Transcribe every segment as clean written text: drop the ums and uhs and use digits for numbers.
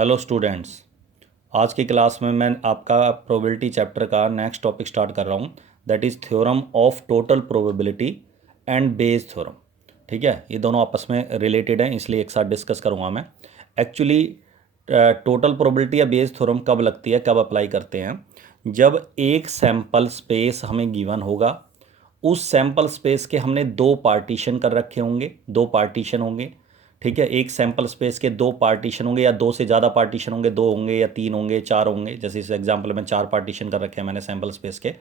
Hello students. आज की class में मैं आपका प्रोबेबिलिटी चैप्टर का नेक्स्ट टॉपिक स्टार्ट कर रहा हूँ, that is theorem of total probability and Bayes theorem. ठीक है, ये दोनों आपस में रिलेटेड हैं, इसलिए एक साथ डिस्कस करूँगा मैं। एक्चुअली टोटल प्रोबेबिलिटी या बेस थ्योरम कब लगती है, कब अप्लाई करते हैं? जब एक सैम्पल स्पेस हमें गिवन होगा, उस सैम्पल स्पेस के हमने दो पार्टीशन कर रखे होंगे, दो पार्टीशन होंगे। ठीक है, एक सैम्पल स्पेस के दो पार्टीशन होंगे या दो से ज़्यादा पार्टीशन होंगे, दो होंगे या तीन होंगे, चार होंगे। जैसे इस एग्जांपल में चार पार्टीशन कर रखे हैं मैंने सैम्पल स्पेस के।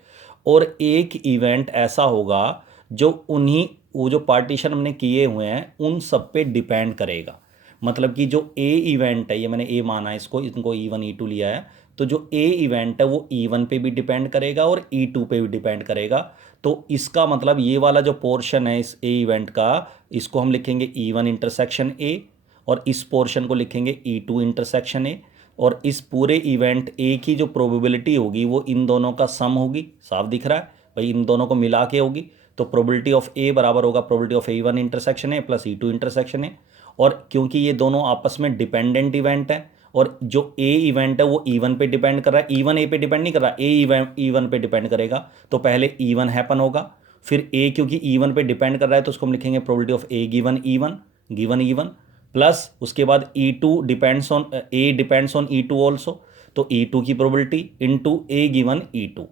और एक इवेंट ऐसा होगा जो उन्हीं वो जो पार्टीशन हमने किए हुए हैं उन सब पे डिपेंड करेगा। मतलब कि जो ए इवेंट है, ये मैंने ए माना है इसको, इनको E1 E2 लिया है, तो जो ए इवेंट है वो E1 पे भी डिपेंड करेगा और E2 पे भी डिपेंड करेगा। तो इसका मतलब ये वाला जो पोर्शन है इस ए इवेंट का, इसको हम लिखेंगे E1 इंटरसेक्शन ए, और इस पोर्शन को लिखेंगे E2 इंटरसेक्शन ए। और इस पूरे इवेंट ए की जो प्रोबेबिलिटी होगी वो इन दोनों का सम होगी। साफ दिख रहा है भाई, इन दोनों को मिला के होगी। तो प्रोबेबिलिटी ऑफ ए बराबर होगा probability of E1 intersection A plus E2 intersection A. और क्योंकि ये दोनों आपस में डिपेंडेंट इवेंट है, और जो ए इवेंट है वो E1 पे डिपेंड कर रहा है, E1 ए पे डिपेंड नहीं कर रहा, ए इवेंट E1 पे डिपेंड करेगा। तो पहले E1 हैपन होगा, फिर ए क्योंकि E1 पे डिपेंड कर रहा है तो उसको हम लिखेंगे probability of A given E1, given E1, plus उसके बाद E2 depends on A depends on E2 also, तो E2 की प्रोबेबिलिटी इनटू ए गिवन E2।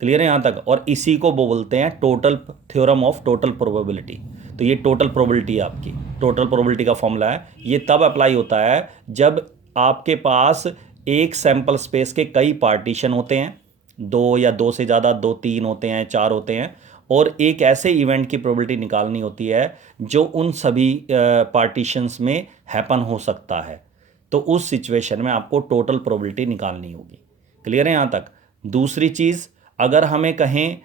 क्लियर है यहाँ तक? और इसी को बोलते हैं total theorem of total probability. तो ये टोटल प्रोबेबिलिटी है आपकी, टोटल प्रोबेबिलिटी का फॉर्मूला है। ये तब अप्लाई होता है जब आपके पास एक सैंपल स्पेस के कई पार्टीशन होते हैं, दो या दो से ज़्यादा, दो तीन होते हैं, चार होते हैं, और एक ऐसे इवेंट की प्रोबेबिलिटी निकालनी होती है जो उन सभी पार्टीशंस में हैपन हो सकता है। तो उस सिचुएशन में आपको टोटल प्रोबेबिलिटी निकालनी होगी। क्लियर है यहाँ तक? दूसरी चीज़, अगर हमें कहें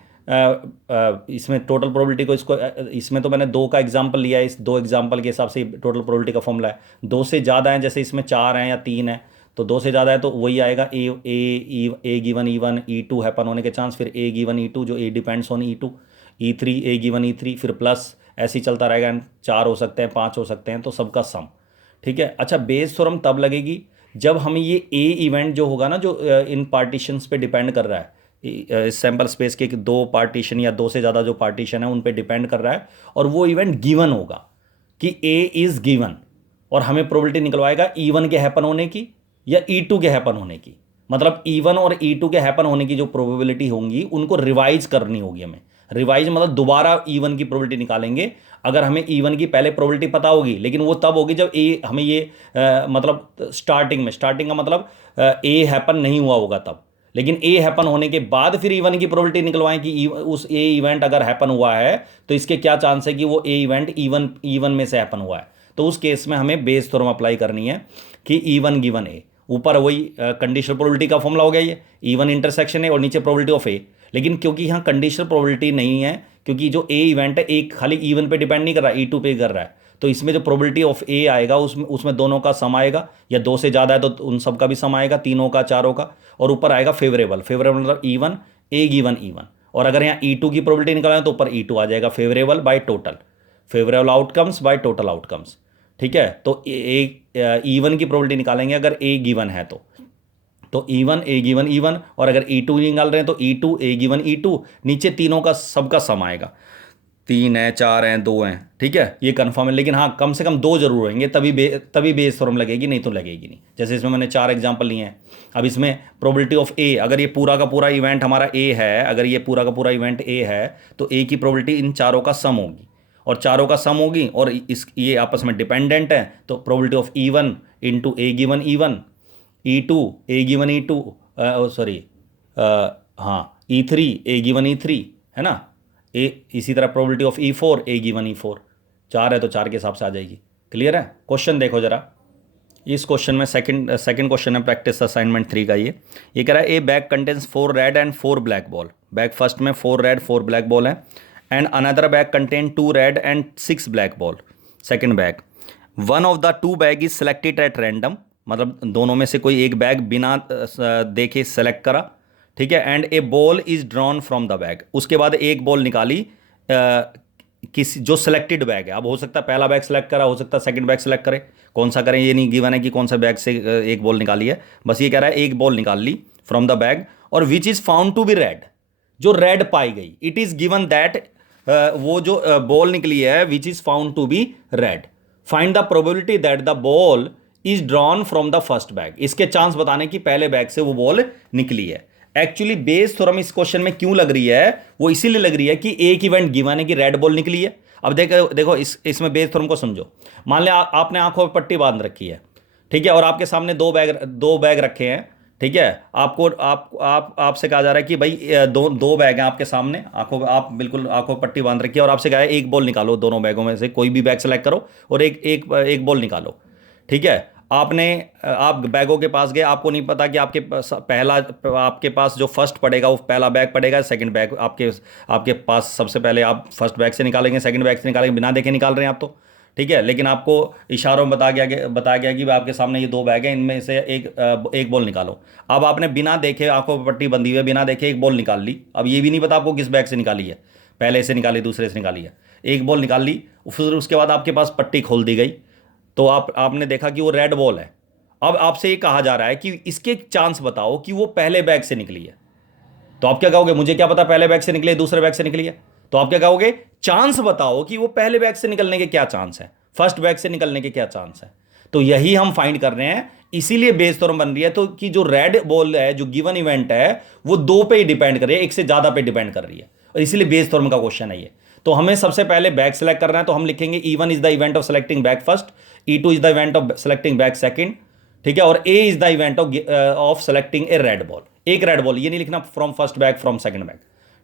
इसमें टोटल प्रोबेबिलिटी को, इसमें तो मैंने दो का एग्जांपल लिया है, इस दो एग्जांपल के हिसाब से टोटल प्रोबेबिलिटी का फॉर्मूला है। दो से ज़्यादा हैं, जैसे इसमें चार हैं या तीन है, तो दो से ज़्यादा है तो वही आएगा ए गिवन E1 E2 हैपन होने के चांस, फिर ए गिवन E2 जो A depends on E2, E3 A given E3, फिर प्लस ऐसे ही चलता रहेगा। चार हो सकते हैं, पाँच हो सकते हैं, तो सबका सम। ठीक है। अच्छा, बेस थ्योरम तब लगेगी जब हमें ये ए इवेंट जो होगा ना, जो इन पार्टीशंस पे डिपेंड कर रहा है, सैम्पल स्पेस के दो पार्टीशन या दो से ज़्यादा जो पार्टीशन है उन पे डिपेंड कर रहा है, और वो इवेंट गिवन होगा कि ए इज़ गिवन, और हमें प्रोबेबिलिटी निकलवाएगा E1 के हैपन होने की या E2 के हैपन होने की। मतलब E1 और E2 के हैपन होने की जो प्रोबेबिलिटी होंगी उनको रिवाइज करनी होगी हमें। रिवाइज मतलब दोबारा E1 की प्रोबेबिलिटी निकालेंगे। अगर हमें E1 की पहले प्रोबेबिलिटी पता होगी, लेकिन वो तब होगी जब ए हमें ये मतलब स्टार्टिंग का मतलब ए हैपन नहीं हुआ होगा तब। लेकिन ए हैपन होने के बाद फिर E1 की प्रोबेबिलिटी निकलवाएं कि उस ए इवेंट अगर हैपन हुआ है तो इसके क्या चांस है कि वो ए इवेंट E1 में से हैपन हुआ है। तो उस केस में हमें बेस थ्योरम अप्लाई करनी है कि E1 गिवन ए, ऊपर वही कंडीशनल प्रोबेबिलिटी का फॉर्मूला हो गया ये, E1 इंटरसेक्शन ए और नीचे प्रोबेबिलिटी ऑफ ए। लेकिन क्योंकि यहाँ कंडीशनल प्रोबेबिलिटी नहीं है, क्योंकि जो ए इवेंट है एक खाली E1 पे डिपेंड नहीं कर रहा, E2 पे कर रहा है, तो इसमें जो प्रोबेबिलिटी ऑफ ए आएगा उसमें दोनों का सम आएगा, या दो से ज़्यादा है तो उन सब का भी सम आएगा, तीनों का, चारों का। और ऊपर आएगा फेवरेबल मतलब E1 ए गिवन E1। और अगर यहाँ E2 की प्रोबेबिलिटी निकालें तो ऊपर E2 आ जाएगा, favourable by total, favourable outcomes by total outcomes. ठीक है। तो E1 की प्रोबेबिलिटी निकालेंगे अगर ए गिवन है तो E1 ए गिवन E1, और अगर E2 निकाल रहे हैं तो E2 ए गिवन E2, नीचे तीनों का सबका सम आएगा। तीन है, चार हैं, दो हैं। ठीक है, ये कंफर्म है। लेकिन हाँ, कम से कम दो जरूर होंगे, तभी बेस थ्योरम लगेगी, नहीं तो लगेगी नहीं। जैसे इसमें मैंने चार एग्जांपल लिए हैं। अब इसमें प्रोबेबिलिटी ऑफ ए, अगर ये पूरा का पूरा इवेंट हमारा ए है, अगर ये पूरा का पूरा इवेंट ए है तो ए की प्रोबेबिलिटी इन चारों का सम होगी, और चारों का सम होगी, और ये आपस में डिपेंडेंट है, तो probability of E1 into A given E1, E2 A given E2, sorry हाँ E3 ए गिवन E3, है ना। ए इसी तरह probability of E4 A given E4, चार है तो चार के हिसाब से आ जाएगी। क्लियर है? क्वेश्चन देखो जरा। इस क्वेश्चन में सेकंड क्वेश्चन है प्रैक्टिस असाइनमेंट 3 का। ये कह रहा है ए bag contains 4 red and 4 black ball. Bag first में 4 रेड 4 ब्लैक बॉल है, and another bag contain 2 red and 6 black ball. Second bag, one of the 2 bag is selected at random, मतलब दोनों में से कोई एक बैग बिना देखे सेलेक्ट करा। ठीक है। And A ball is drawn from the bag, उसके बाद एक बॉल निकाली किसी जो सिलेक्टेड बैग है, अब हो सकता है पहला बैग सेलेक्ट करा, हो सकता है सेकंड बैग सेलेक्ट करे, कौन सा करें ये नहीं गिवन है कि कौन सा बैग से एक बॉल निकाली है, बस ये कह रहा है एक बॉल निकाल ली फ्रॉम द बैग और which is found to be red, जो रेड पाई गई, इट इज गिवन दैट वो जो बॉल निकली है which is found to be red, find the probability that the ball is drawn from the first bag, इसके chance बताने की पहले बैग से वो बॉल निकली है। एक्चुअली बेस थ्योरम इस क्वेश्चन में क्यों लग रही है, वो इसीलिए लग रही है कि एक इवेंट गिवन है कि रेड बॉल निकली है। अब देखो देखो इसमें बेस थ्योरम को समझो। मान लिया आपने आंखों पर पट्टी बांध रखी है, ठीक है, और आपके सामने दो बैग रखे हैं, ठीक है, आपको आपसे कहा जा रहा है कि भाई दो बैग हैं आपके सामने, आप बिल्कुल आंखों पर पट्टी बांध रखी है और आपसे कहा है एक बॉल निकालो, दोनों बैगों में से कोई भी बैग सेलेक्ट करो और एक बॉल निकालो, ठीक है। आप बैगों के पास गए, आपको नहीं पता कि आपके पास जो फर्स्ट पड़ेगा वो पहला बैग पड़ेगा, सेकंड बैग आपके पास सबसे पहले आप फर्स्ट बैग से निकालेंगे, सेकंड बैग से निकालेंगे, बिना देखे निकाल रहे हैं आप तो, ठीक है। लेकिन आपको इशारों में बताया गया कि आपके सामने ये दो बैग हैं, इनमें से एक बॉल निकालो। अब आपने बिना देखे, आंखों पर पट्टी बंधी हुई है, बिना देखे एक बॉल निकाल ली। अब ये भी नहीं पता आपको किस बैग से निकाली है, पहले से निकाली, दूसरे से निकाली है, एक बॉल निकाल ली, फिर उसके बाद आपके पास पट्टी खोल दी गई, तो आपने देखा कि वो रेड बॉल है। अब आपसे ये कहा जा रहा है कि इसके चांस बताओ कि वो पहले बैग से निकली है। तो आप क्या कहोगे, मुझे क्या पता पहले बैग से निकली है दूसरे बैग से निकली है, तो आप क्या कहोगे, चांस बताओ कि वो पहले बैग से निकलने के क्या चांस है, फर्स्ट बैग से निकलने के क्या चांस है। तो यही हम फाइंड कर रहे हैं, इसीलिए बेस थ्योरम बन रही है। तो कि जो रेड बॉल है, जो गिवन इवेंट है, वो दो पे ही डिपेंड कर रही है, एक से ज्यादा पे डिपेंड कर रही है, और इसीलिए बेस थ्योरम का क्वेश्चन है ये। तो हमें सबसे पहले बैग सेलेक्ट करना है, तो हम लिखेंगे E1 is the event of selecting bag first, E2 is the event of selecting bag second, ठीक है, और A is the event of selecting A red ball, एक रेड बॉल, ये नहीं लिखना from first bag from second bag,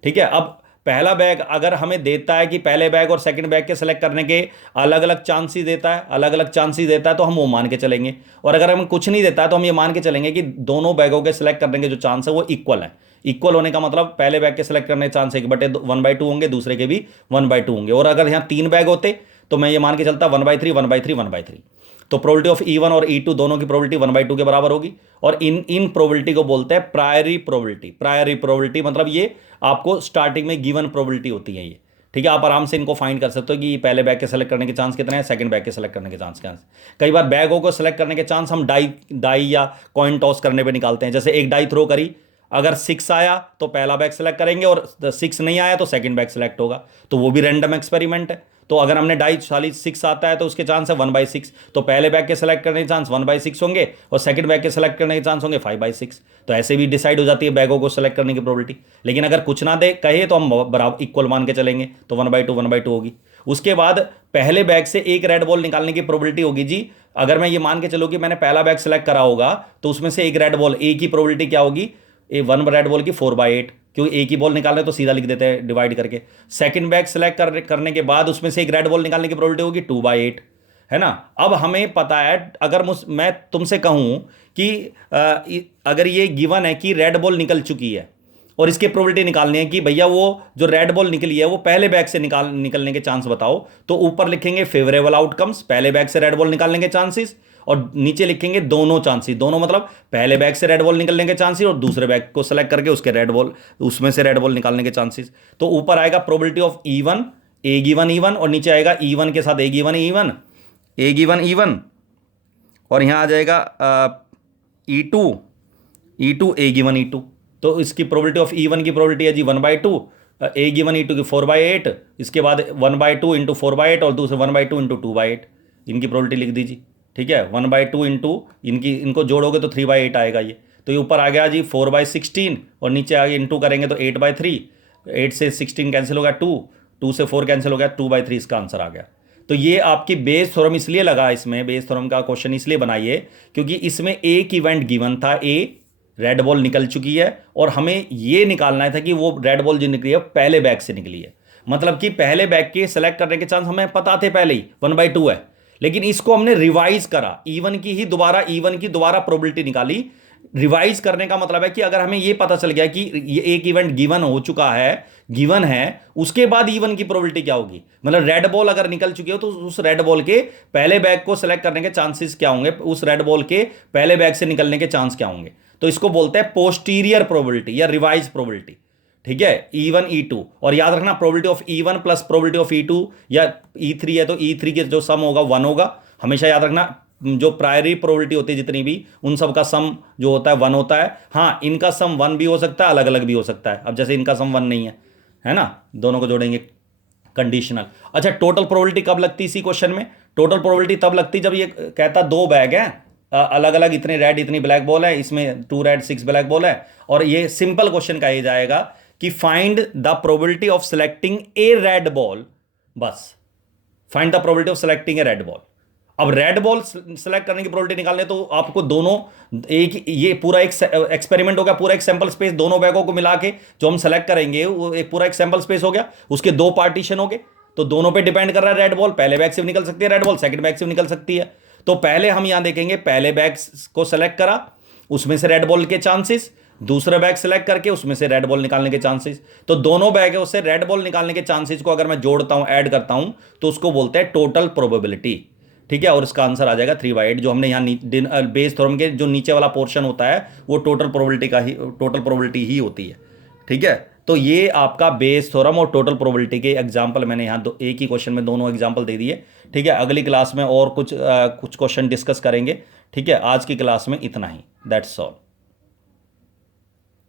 ठीक है। अब पहला बैग अगर हमें देता है कि पहले बैग और सेकंड बैग के सेलेक्ट करने के अलग अलग चांसेस देता है, अलग अलग चांसेस देता है, तो हम वो मान के चलेंगे। और अगर हमें कुछ नहीं देता है तो हम ये मान के चलेंगे कि दोनों बैगों के सेलेक्ट करने के जो चांस है वो इक्वल है। इक्वल होने का मतलब पहले बैग के सेलेक्ट करने के चांस 1/2 होंगे, दूसरे के भी 1/2 होंगे। और अगर यहाँ 3 बैग होते तो मैं ये मान के चलता 1/3 1/3 1/3, तो प्रोबेबिलिटी ऑफ E1 और E2 दोनों की प्रोबेबिलिटी 1/2 के बराबर होगी। और इन प्रोबेबिलिटी को बोलते हैं प्रायरी प्रोबेबिलिटी। प्रायरी प्रोबेबिलिटी मतलब ये आपको स्टार्टिंग में गिवन प्रोबेबिलिटी होती है ये, ठीक है। आप आराम से इनको फाइंड कर सकते हो कि पहले बैग के सेलेक्ट करने के चांस कितने हैं, सेकंड बैग के सेलेक्ट करने के चांस क्या हैं। कई बार बैगों को सेलेक्ट करने के चांस हम डाई या कॉइन टॉस करने पे निकालते हैं। जैसे एक डाई थ्रो करी, अगर 6 आया तो पहला बैग सेलेक्ट करेंगे, और 6 नहीं आया तो सेकंड बैग सेलेक्ट होगा, तो वो भी रैंडम एक्सपेरिमेंट है। तो अगर हमने डाई 6 आता है तो उसके चांस है 1/6, तो पहले बैग के सेलेक्ट करने के चांस 1/6 होंगे और सेकंड बैग के सेलेक्ट करने के चांस होंगे 5/6। तो ऐसे भी डिसाइड हो जाती है बैगों को सेलेक्ट करने की प्रोबेबिलिटी। लेकिन अगर कुछ ना दे कहे तो हम बराबर इक्वल मान के चलेंगे, तो 1/2 1/2 होगी। उसके बाद पहले बैग से एक रेड बॉल निकालने की प्रोबेबिलिटी होगी जी। अगर मैं ये मान के चलूँ कि मैंने पहला बैग सेलेक्ट करा होगा तो उसमें से एक रेड बॉल, ए की प्रोबेबिलिटी क्या होगी, 1 रेड बॉल की 4/8, क्योंकि एक ही बॉल निकालने तो सीधा लिख देते हैं डिवाइड करके। सेकंड बैग सेलेक्ट करने के बाद उसमें से एक रेड बॉल निकालने की प्रोबेबिलिटी होगी 2/8, है ना। अब हमें पता है, अगर मैं तुमसे कहूं कि अगर ये गिवन है कि रेड बॉल निकल चुकी है और इसकी प्रोबेबिलिटी निकालनी है कि भैया वो जो रेड बॉल निकली है वो पहले बैग से निकलने के चांस बताओ, तो ऊपर लिखेंगे फेवरेबल आउटकम्स, पहले बैग से रेड बॉल निकालने के चांसेस, और नीचे लिखेंगे दोनों चांसेस, दोनों मतलब पहले बैग से रेड बॉल निकलने के चांसेस और दूसरे बैग को सेलेक्ट करके उसमें से रेड बॉल निकालने के चांसेस। तो ऊपर आएगा probability of E1, A given E1, और नीचे आएगा E1 के साथ ए गिवन E1, और यहाँ आ जाएगा E2 ए गिवन E2। तो इसकी प्रोबेबिलिटी ऑफ E1 की प्रोबेबिलिटी है जी 1/2, ए गिवन E2 की 4/8, इसके बाद 1/2 इंटू 4/8 और दूसरे 1/2 इंटू 2/8, इनकी प्रोबेबिलिटी लिख दीजिए, ठीक है। 1/2 इंटू इनको जोड़ोगे तो 3/8 आएगा ये। तो ये ऊपर आ गया जी 4/16, और नीचे आगे इंटू करेंगे तो 8/3, 8 से 16 कैंसिल हो गया 2 से 4 कैंसिल हो गया 2/3, इसका आंसर आ गया। तो ये आपकी बेस थ्योरम इसलिए लगा, इसमें बेस थ्योरम का क्वेश्चन इसलिए बनाइए क्योंकि इसमें एक इवेंट गिवन था, ए रेड बॉल निकल चुकी है, और हमें ये निकालना था कि वो रेड बॉल जो निकली है पहले बैग से निकली है। मतलब कि पहले बैग के सेलेक्ट करने के चांस हमें पता थे पहले ही 1/2 है, लेकिन इसको हमने रिवाइज करा, E1 की दोबारा प्रोबेबिलिटी निकाली। रिवाइज करने का मतलब है कि अगर हमें ये पता चल गया कि ये एक इवेंट गिवन हो चुका है, गिवन है, उसके बाद E1 की प्रोबेबिलिटी क्या होगी, मतलब रेड बॉल अगर निकल चुकी हो तो उस रेड बॉल के पहले बैग को सेलेक्ट करने के चांसेस क्या होंगे, उस रेड बॉल के पहले बैग से निकलने के चांस क्या होंगे। तो इसको बोलते हैं पोस्टीरियर प्रोबेबिलिटी या रिवाइज प्रोबेबिलिटी, ठीक है, E1 E2, और याद रखना probability of E1 plus probability of E2 या E3 है तो E3 के जो सम होगा 1 होगा, हमेशा याद रखना। जो प्रायरी प्रोबेबिलिटी होती है जितनी भी, उन सब का सम जो होता है 1 होता है। हाँ, इनका सम 1 भी हो सकता है, अलग अलग भी हो सकता है। अब जैसे इनका सम 1 नहीं है ना, दोनों को जोड़ेंगे कंडीशनल। अच्छा, टोटल प्रोबेबिलिटी कब लगती इसी क्वेश्चन में? टोटल प्रोबेबिलिटी तब लगती जब ये कहता 2 बैग हैं अलग अलग, इतने रेड इतनी ब्लैक बॉल है, इसमें 2 रेड 6 ब्लैक बॉल है, और ये सिंपल क्वेश्चन का ये जाएगा कि find the probability of selecting a red ball. बस, find the probability of selecting a red ball. अब रेड बॉल सेलेक्ट करने की प्रोबेबिलिटी निकालने तो आपको दोनों, एक ये पूरा एक एक्सपेरिमेंट हो गया, पूरा एक सैंपल स्पेस दोनों बैगों को मिला के जो हम सेलेक्ट करेंगे वो एक पूरा एक सैंपल स्पेस हो गया, उसके 2 पार्टीशन हो गए, तो दोनों पे डिपेंड कर रहा है। रेड बॉल पहले बैग से भी निकल सकती है, रेड बॉल सेकंड बैग से भी निकल सकती है। तो पहले हम यहां देखेंगे, पहले बैग को सेलेक्ट करा, उसमें से रेड बॉल के चांसेस, दूसरा बैग सेलेक्ट करके उसमें से रेड बॉल निकालने के चांसेस। तो दोनों बैग है, उससे रेड बॉल निकालने के चांसेस को अगर मैं जोड़ता हूं, ऐड करता हूं, तो उसको बोलते हैं टोटल प्रोबेबिलिटी। ठीक है, और इसका आंसर आ जाएगा 3/8। जो हमने यहाँ बेस थ्योरम के जो नीचे वाला पोर्शन होता है वो टोटल प्रोबेबिलिटी ही होती है। ठीक है, तो ये आपका बेस थ्योरम और टोटल प्रोबेबिलिटी के एग्जांपल मैंने यहाँ एक ही क्वेश्चन में दोनों एग्जांपल दे दिए। ठीक है, अगली क्लास में और कुछ क्वेश्चन डिस्कस करेंगे। ठीक है, आज की क्लास में इतना ही, दैट्स ऑल।